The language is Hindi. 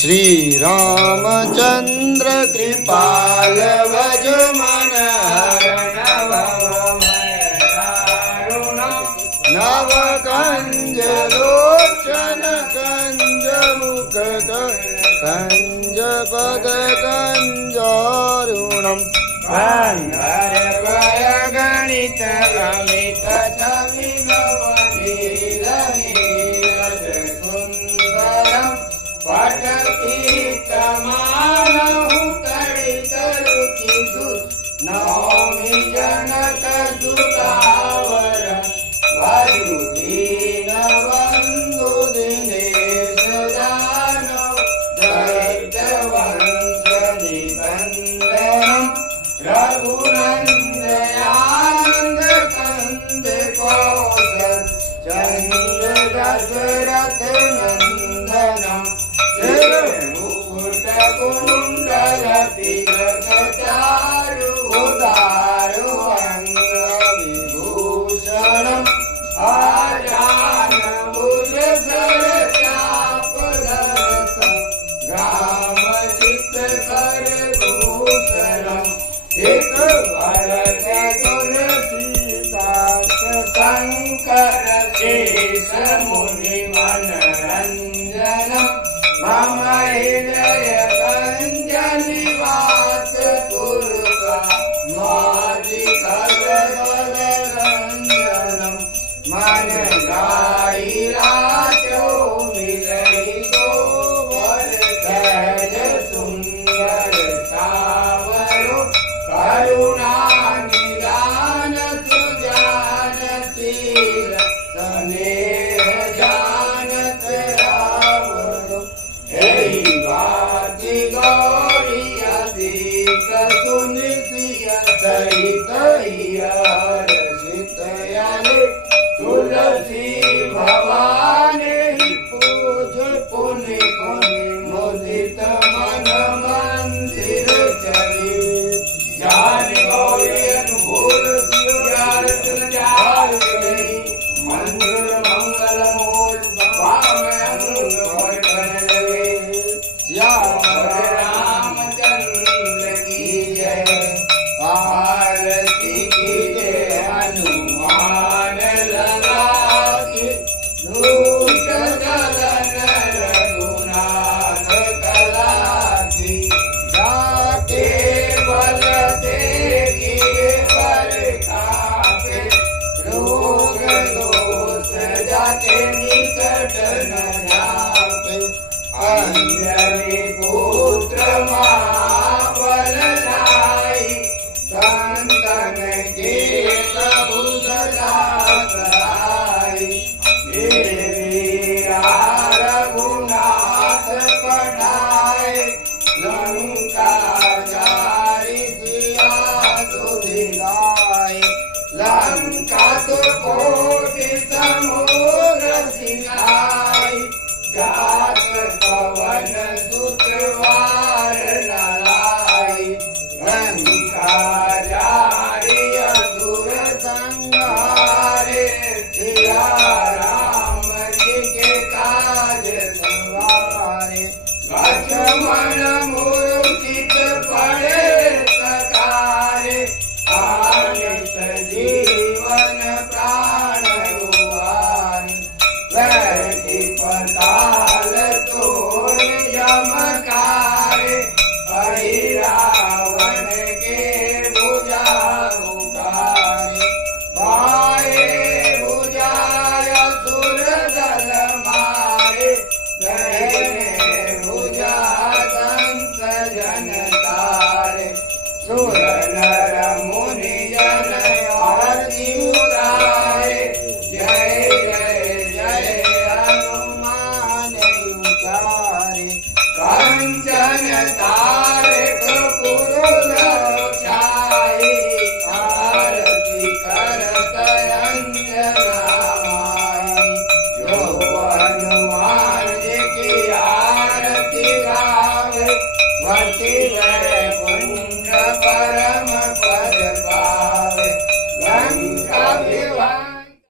श्री रामचंद्र कृपाल भज मन नव कंज लोचन कंज मुख कंज पद कंजारुणम गणित अमित छवि सुंदरम पटपीतमानहु तडितरुचिसु नौमि जनक सुतावर वायुदीनबन्धु दिनेश दानव दैत्यवंश निबन्धनम् रघुनन्दयानन्द कंद कौशल चन्द्र दशरथ नन्दनम् मुकुटकुण्डल तिलकचारु उदारु अङ्गविभूषणम् आजानभुज सरचापदरसं ग्रामचित्रकर भूषणम् एकवरद तुलसीदास शङ्कर शेष मुनिमनरञ्जनम् मम हृदय निवास कुरुका मादिकलरञ्जनम् मन गायिराचो मिलहि गोवर सहज सुन्दर सावरो करुणा निदान सुजानशील स्नेह जानत रावरो एहि बाति गौरी अधीश सुनिसिय सहित हर्षितयाले तुलसी भवानी पूज पुनि पुनि मुदित मन मंदिर चली जान गौरी अनुकूल सियार तुल जाल गई मंगल मंगल मूल वाम अंग वर्तन लगे श्याम रामचंद्र की जय आरती की जय हनुमान लगा के धूत दलन रघुनाथ कला की जाके बल से गिर कापे रोग दोष जाके निकट न जाके अंजलि पुत्र महाबल लाई संतन के प्रभु सदा सहाय रघुनाथ पढ़ाए लंका जारी सिया सुधिलाए लंका कोटि समुद्र सिंहाई गात पवन सुतवार नलाई लंका जारी असुर संहारे सिया राम जी के काज सवारे लक्ष्मण मूर्छित पड़े